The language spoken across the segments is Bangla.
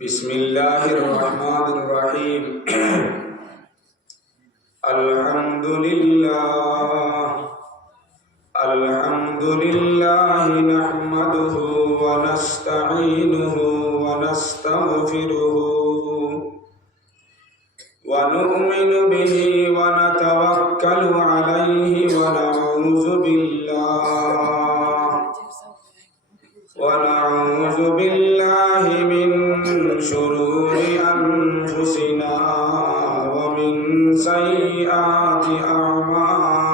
بسم الله الرحمن الرحيم الحمد لله الحمد لله نحمده ونستعينه ونستغفره ونؤمن به ونتوكل عليه ونعوذ بالله ونعوذ بالله سيئات أعمالنا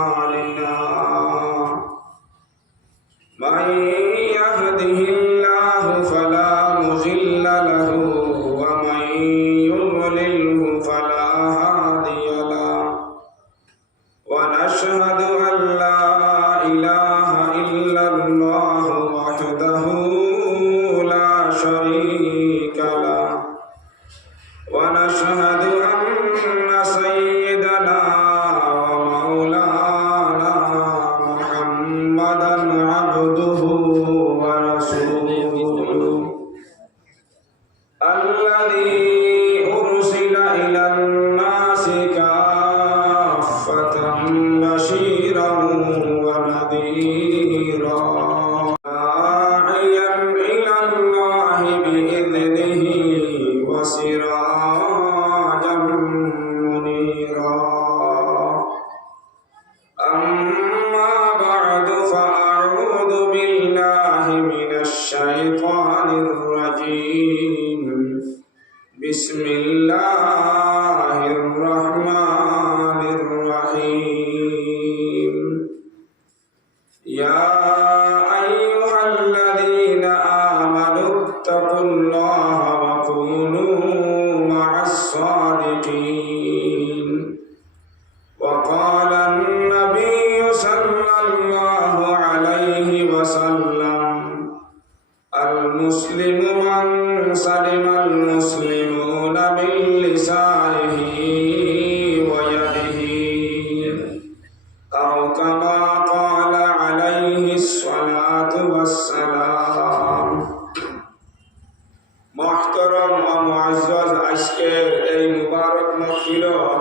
আজকের এই মুবারক মহফিলর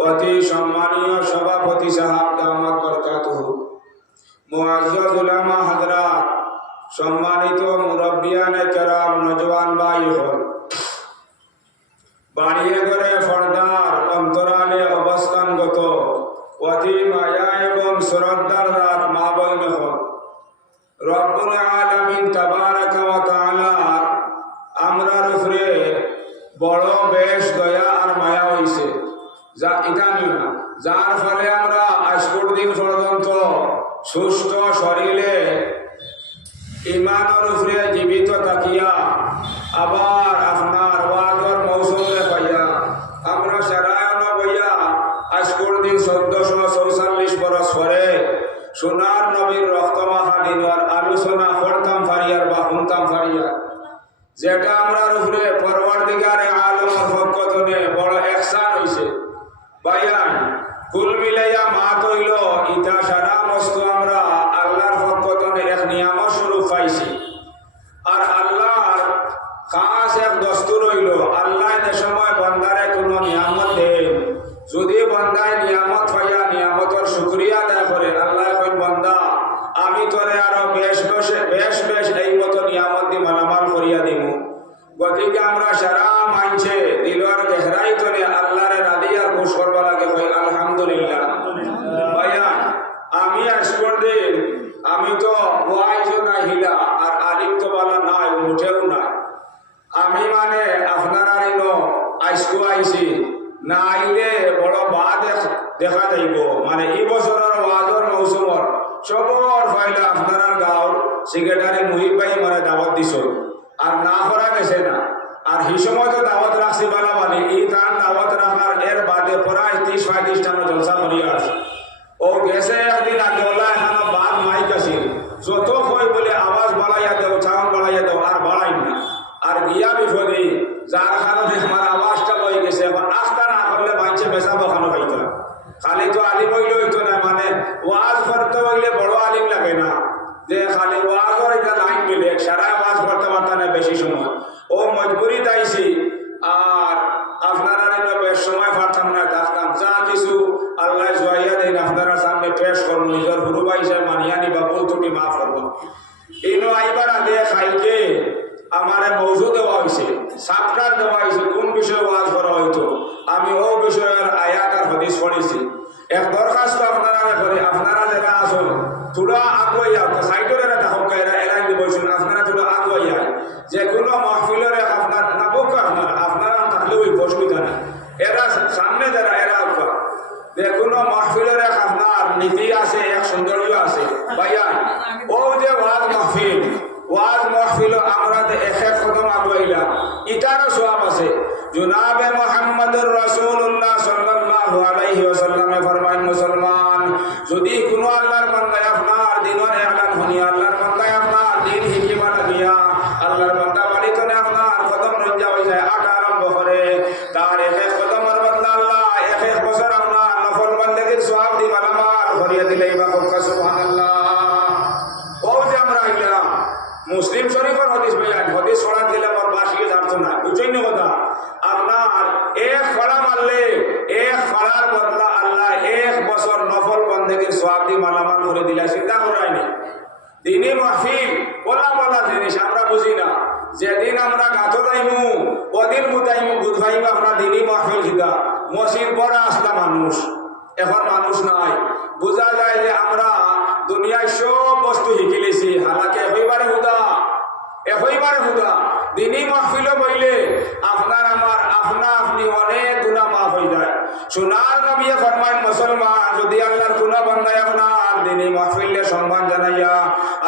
অতি সম্মানীয় সভাপতি সাহাব দামাত বরকাত মহাজগজ উলামা হাজরাত, সম্মানিত মুরব্বিয়ানে কেরাম নজওয়ান বাই হল বাড়িয়ে করে ফর্দার অন্তরালে অবস্থানগত অতি মায়া এবং শ্রদ্ধার রাত মা বইন হল রব্বুল বড় বেশ দয়া আর মায়া হইছে। যা এটা না। যার ফলে আমরা আজ দিন পর্যন্ত সুস্থ শরীরে ইমানের উপরে জীবিত থাকিয়া আবার আপনার ওয়াজর মৌসুমে পাইয়া আমরা সারায়ণ বইয়া আজকুর দিন চোদ্দশো চৌচল্লিশ বরস পরে সোনার নবীর রক্তমাহা দিনর আলোচনা করতাম ফারিয়ার বা শুনতাম ফারিয়ার। যেটা আমরার উপরে পরবর বাইয়ান কুল মিলাইয়া মা তৈল ইটা সারা বস্তু আমরা আল্লাহর পক্ষতনে এক নিয়ামত স্বরূপ পাইছি আর আল্লাহর খাস এক দস্তুর হইল আল্লাহ যে সময় বন্দারে কোনো নিয়ামত দেন যদি বন্দায় নিয়ামত পাইয়া নিয়ামতর শুক্রিয়া আদায় করে আল্লাহ কই বন্দা আমি তোরে আরও বেশ বেশ বেশ বেশ এই মতো নিয়ামত দি মালামাল করিয়া দিমু গতিকে আমরা সারা মানছে দিলর গেহরাই তোরে আল্লাহরে রাদি আর খুশ করবা লাগে কই আলহামদুলিল্লাহ ভাইয়া আমি আজকর দিন আমি তো ওয়াইজও নাই হিলা আর আলিম তো বালা নাই মুঠেও নাই আমি মানে আপনার আর ইনো আইসকু আইছি না আইলে বড় বা দেখ- দেখা যাইব মানে এই বছরের ওয়াজর মৌসুমর সবর ফাইলে আপনার গাঁৱৰ সেক্রেটারি মুহিব ভাই মানে দাওয়াত দিছ। আর না করা গেছে না। আর সেই সময় তো দাওয়াত রাখছি বালা বালি এই তার দাওয়াত রাখার এর বাদে প্রায় ত্রিশ পঁয়ত্রিশটা আমরা জলসা করিয়া আছে। ও গেছে একদিন আগে ওলা এখানে বাদ মাইক আছিল যত কই বলে আওয়াজ বাড়াইয়া দেও সাউন্ড বাড়াইয়া দেও, আর বাড়াই না। আর গিয়া বিপদে যার কারণে আমার আওয়াজটা লই গেছে। এখন আখটা না করলে বাঞ্চে বেচা বখানো পাইতাম খালি তো আলিম হইলে হইতো না মানে ওয়াজ করতে হইলে বড় আলিম লাগে না। যে খালি ওয়াজর এটা লাইন মিলে, সারা মাস পড়তে পারত না বেশি সময়। ও মজবুরি তাইছি আর আপনারা বেশ সময় পারতাম না থাকতাম যা কিছু আল্লাহ জয়াইয়া দিন, আপনারা সামনে পেশ করব নিজের গুরুবা হিসাবে মানিয়া নিবা, ভুল ত্রুটি মাফ করব আছে। জুনাবে মোহাম্মদুর নফল বন্ধেকে সব দিয়ে মালামাল করে দিলে চিন্তা করায়নি দিনই মাহফিল বলা বলা জিনিস, আমরা বুঝি না। যেদিন আমরা গাঁথো দাইমু, ওদিন মুদাইমু বুধবাইমু আমরা দিনই মাহফিল খিদা। মসজিদ পরে আসলা মানুষ। এখন মানুষ নাই। বোঝা যায় যে আমরা দুনিয়ায় সব বস্তু শিকিলেছি হালাকে হইবারে হুদা। হুদা, দিনই মাহফিল বইলে। আপনার আমার আপনা আপনি অনেক গুণা মাফ হয়ে যায়। সোনার নবিয়ে ফরমান মুসলমান, যদি আল্লাহর গুণা বান্দায় আপনার, দিনই মাহফিলে সম্মান জানাইয়া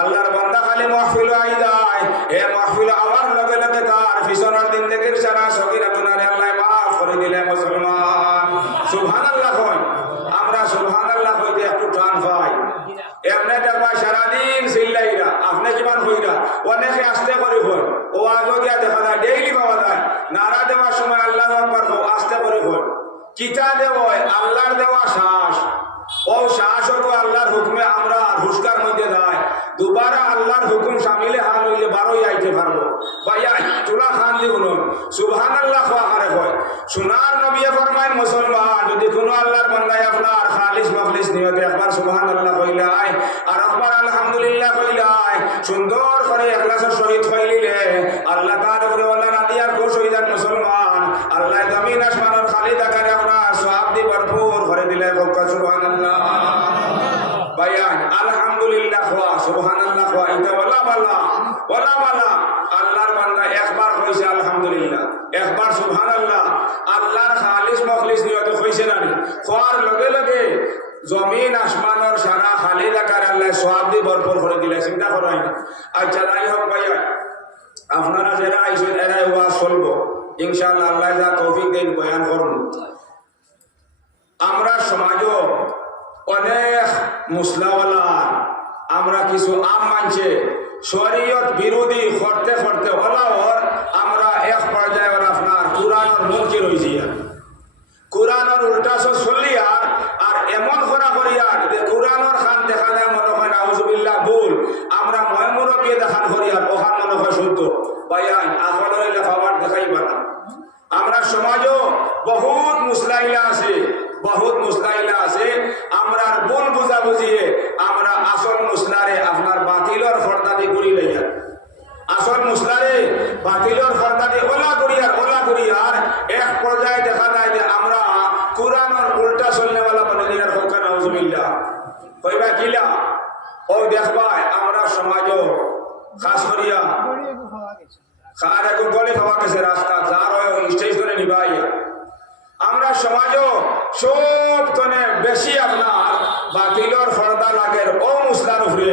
আল্লাহর বান্দা খালি মাহফিল আই যায় এ মাহফিল আমার লগে লগে তার পিছনের দিন থেকে সারা সগিরা গুনারে আল্লাহ মাফ করে দিলে মুসলমান সুবহানাল্লাহ কয় আমরা সুবহানাল্লাহ কইতে একটু টান পাই এমনি দেখবা সারাদিন চিল্লাইরা আপনি কিমান হইরা অনেকে আসতে করে হই ও আগে দিয়া দেখা যায় ডেইলি পাওয়া যায় নারা দেওয়ার সময় আল্লাহ আকবার হো আসতে করে হই দেওয় আল্লাহর দেওয়া শ্বাস ও আল্লাহর হুকুমে আমরা হুস্কার মধ্যে দুবারা আল্লাহর হুকুম সামিলে হান হইলে বারোই আইতে পারব। ভাইয়া আল্লাহ খোয়া যদি আল্লাহর আপনার আল্লাহ আর একবার আলহামদুলিল্লাহ কইলাই সুন্দর করে একলাসের সহিত হইলিলে আল্লাহ তার উপরে আল্লাহ রাদিয়ার খুশ হই যান মুসলমান আল্লাহ জমিন আসমানের খালি দেখারে আপনার সব দি ভরপুর করে দিলে সুবহান আল্লাহ বায়ান আলহামদুলিল্লাহ খোয়া সুবহানাল্লাহ খোয়া এটা বলা বালা জমিন, আসমানের আচ্ছা আপনারা যারা আইসেন চলবো ইনশাআল্লাহ আল্লাহ করুন। আমরা সমাজও অনেক মুসলাওয়ালা, আমরা কিছু আম মানছে। শরীয়ত বিরোধী করতে করতে ওলাওর আমরা এক পর্যায়ে আপনার কোরআনের মুখে রয়েছি কোরআনের উল্টা চলি আর আর এমন করা করি আর যে কোরআনের খান দেখা যায় মনে হয় না হুজুবিল্লাহ ভুল। আমরা ময় মুরব্বী দেখান করি আর ওখান মনে হয় শুদ্ধ। বাইয়ান আসলে লেখাবার দেখাইবা না। আমরা সমাজও বহুত মুসলাইলা আছে, বহুত মুসলাইলা আছে। আমরা বোন বুঝা বুঝিয়ে আমরা আসল মুসলারে আপনার বাতিলর ফর্দাদি করি লইয়া আসল মুসলারে বাতিলর ফর্দাদি ওলা করিয়ার ওলা করিয়ার এক পর্যায়ে দেখা যায় যে আমরা কোরআনের উল্টা চলনেওয়ালা বলে দিয়ার হোক নাউজুবিল্লাহ কইবা কিলা ও দেখবাই আমরা সমাজও খাস করিয়া খার এখন গলে খাওয়া গেছে রাস্তা যার হয় স্টেজ করে নিবাইয়া আমরা সমাজও সব তনে বেশি আপনার বাতিলর ফর্দা লাগের ও মুসলার উপরে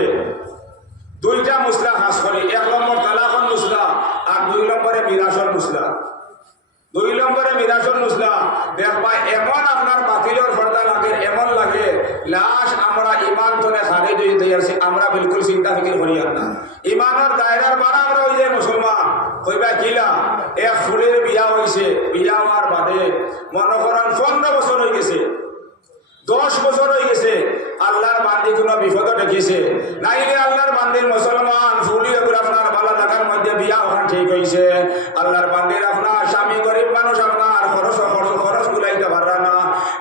দুইটা মুসলা হাস করি এক নম্বর তালাকন মুসলা আর দুই নম্বরে মিরাসর মুসলা দুই নম্বরে মিরাসর মুসলা দেখবা এমন আপনার বাতিলর ফর্দা লাগে, এমন লাগে, লাশ আমরা ইমান খারে দিয়ে দিয়েছি আমরা বিলকুল চিন্তা ফিকির করি না। ইমানের দায়রার বারা আমরা ওই যে মুসলমান, কইবা কিলা এক ফুলের বিয়া হইছে, বিয়া হওয়ার বাদে মনে করেন পনেরো বছর হয়ে গেছে, দশ বছর হয়ে গেছে, আল্লাহর বান্দি কোনো বিপদ ডেকেছে নাইলে আল্লাহর বান্দির মুসলমান ফুলি আপনার ভালো থাকার মধ্যে বিয়া ওখান ঠিক হয়েছে আল্লাহর বান্দির আপনার স্বামী গরিব মানুষ আপনার খরচ খরচ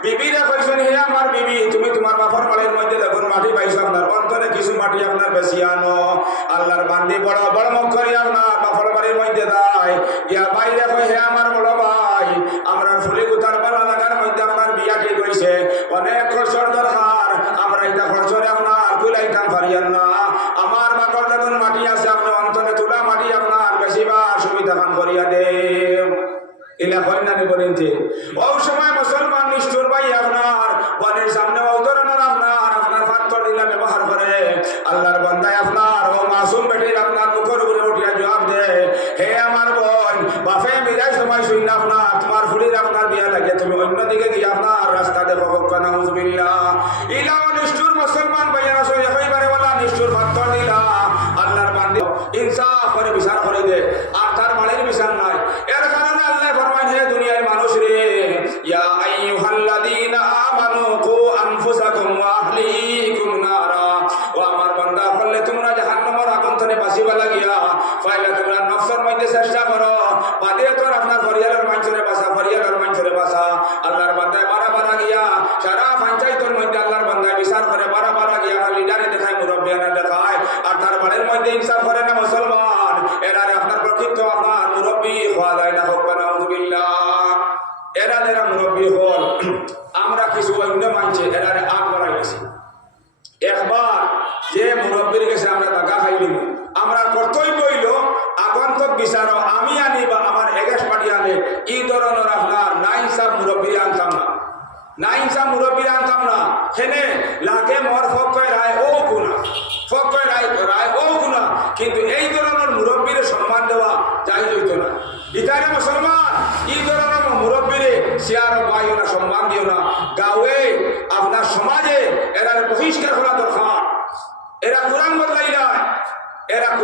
বিবিরা কইছেন, হে আমার বিবি, তুমি তোমার বাপর বাড়ির মধ্যে দেখুন, মাটি পাইছো আপনার অন্তরে, কিছু মাটি আপনার বেশি আনো। আল্লাহর বান্দি বড় বড় মুখ করি আপনার বাপর বাড়ির মধ্যে দায়। ইয়া বাইরে আল্লাহর আর তার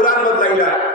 কোরআন বদলাইলা।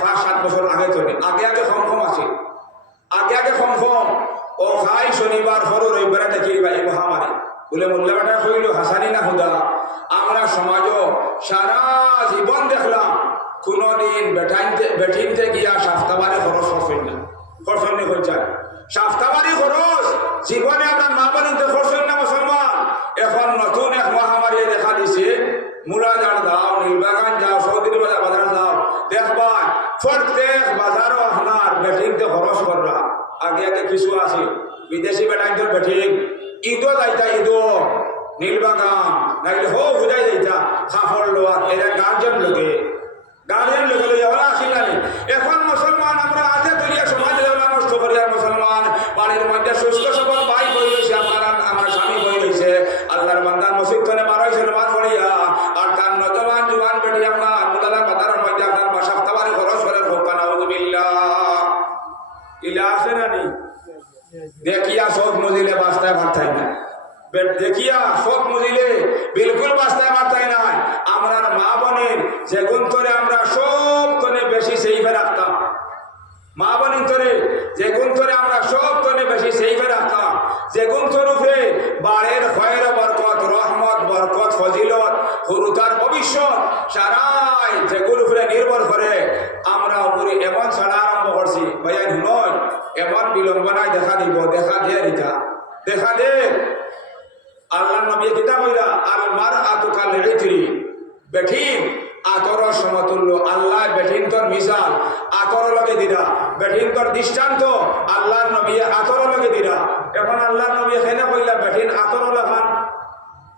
পাঁচ, সাত বছর আগে চলে। আগে আগে আছে। আগে আগে ও শনিবার রবিবারে মহামারী। বলে মোল্লাটা হইল হাসানি না হুদা? আমরা সমাজ সারা জীবন দেখলাম, কোনোদিন বেটাইনতে বেটিনতে গিয়া সাফতাবারে খরচ করছেন না। খরচ হয়ে যায় সাফতাবারি খরচ, জীবনে আমরা মা বানিতে খরচ এখন নতুন এক মহামারী দেখা দিছে। মুলাজার দাও, নীলবাগান যাও, সৌদির বাজার বাজার যাও। দেখবা প্রত্যেক বাজারও আপনার ব্যাটিংকে খরচ করবা আগে আগে কিছু আছে। বিদেশি ব্যাটাইনটোর ব্যাটিং ঈদও যাইতা, ঈদও। নীলবাগান, নাইলে হো, বুঝাই যাইতা। সাফল লোয়া এরা গার্জেন লোকে। গার্জেন লোকে লইয়া ওরা আসি না এখন মুসলমান আমরা আছে দুনিয়া সমাজ নষ্ট করিয়া মুসলমান বাড়ির মধ্যে সুস্থ দেখিয়া সব মজিলে বিলকুল বাস্তায় মাথায় নাই আমরা মা বোনের যে গুণ করে আমরা সব কোনে বেশি সেইভাবে রাখতাম। মা বোন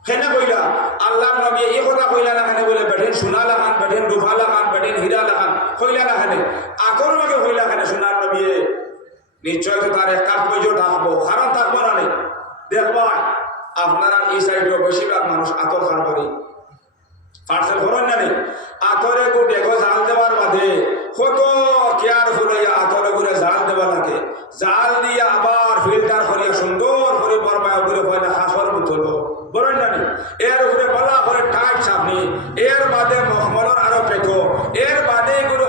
কেন কইলা? আল্লাহ নবী এই কথা কইলা না হানে বলে বেঠেন সোনা লাখান বেঠেন রুফা লাখান বেঠেন হীরা লাখান কইলা না হানে আকর মাকে কইলা হানে সোনার নবী নিশ্চয় তো তার কাঠ বইজো ঢাকবো কারণ থাকব না নেই দেখবা আপনারা এই সাইডে বেশিরভাগ মানুষ আকর খান করে পার্সেল করেন না নেই? আকরে কো দেখো জাল দেওয়ার বাদে কত কেয়ারফুল হইয়া হাতর করে জাল দেবা লাগে জাল দিয়ে আবার ফিল্টার করিয়া সুন্দর করে বরমায় করে হয় না হাসর বুতল বলেন জানি এর উপরে বলা করে টাইট ছাপনি। এর বাদে মহমলর আরও পেকো এর বাদে এগুলো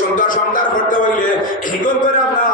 সন্তান সন্তান করতে হইলে কি করে আপনার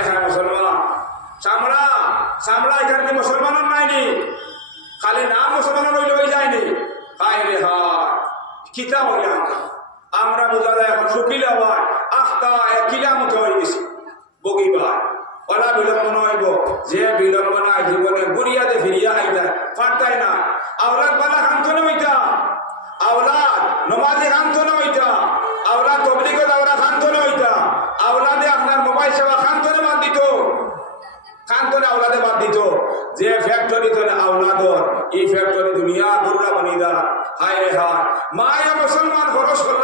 এখানে মুসলমান। চামড়া চামড়া এখানে কি মুসলমানের নাইনি? খালি নাম মুসলমানের ওই লোকে যায়নি। হায় রে হায় কিতা হইলে আমরা? আমরা বোঝা যায় এখন শুকিলে হওয়ার আস্তা একিলা মতো হয়ে গেছি। বগিবার ওলা বিলম্বনা হইব যে বিলম্বনা জীবনে গুড়িয়াতে ফিরিয়া আইতা পারতাই না। আওলাদ বালা খান্ত নইতা আওলাদ নমাজি খান্ত নইতা আওলাদ তবলিগত আওলাদ খান্ত নইতা আওলাদে আপনার মোবাইল সেবা খান্তনে বাদ দিত। খান্তনে আওলাদে বাদ দিত। যে ফ্যাক্টরি তোর আওলাদর, এই ফ্যাক্টরি দুনিয়া দুর্রা বানিদা হায় রে হায়, মায়া মুসলমান খরচ করল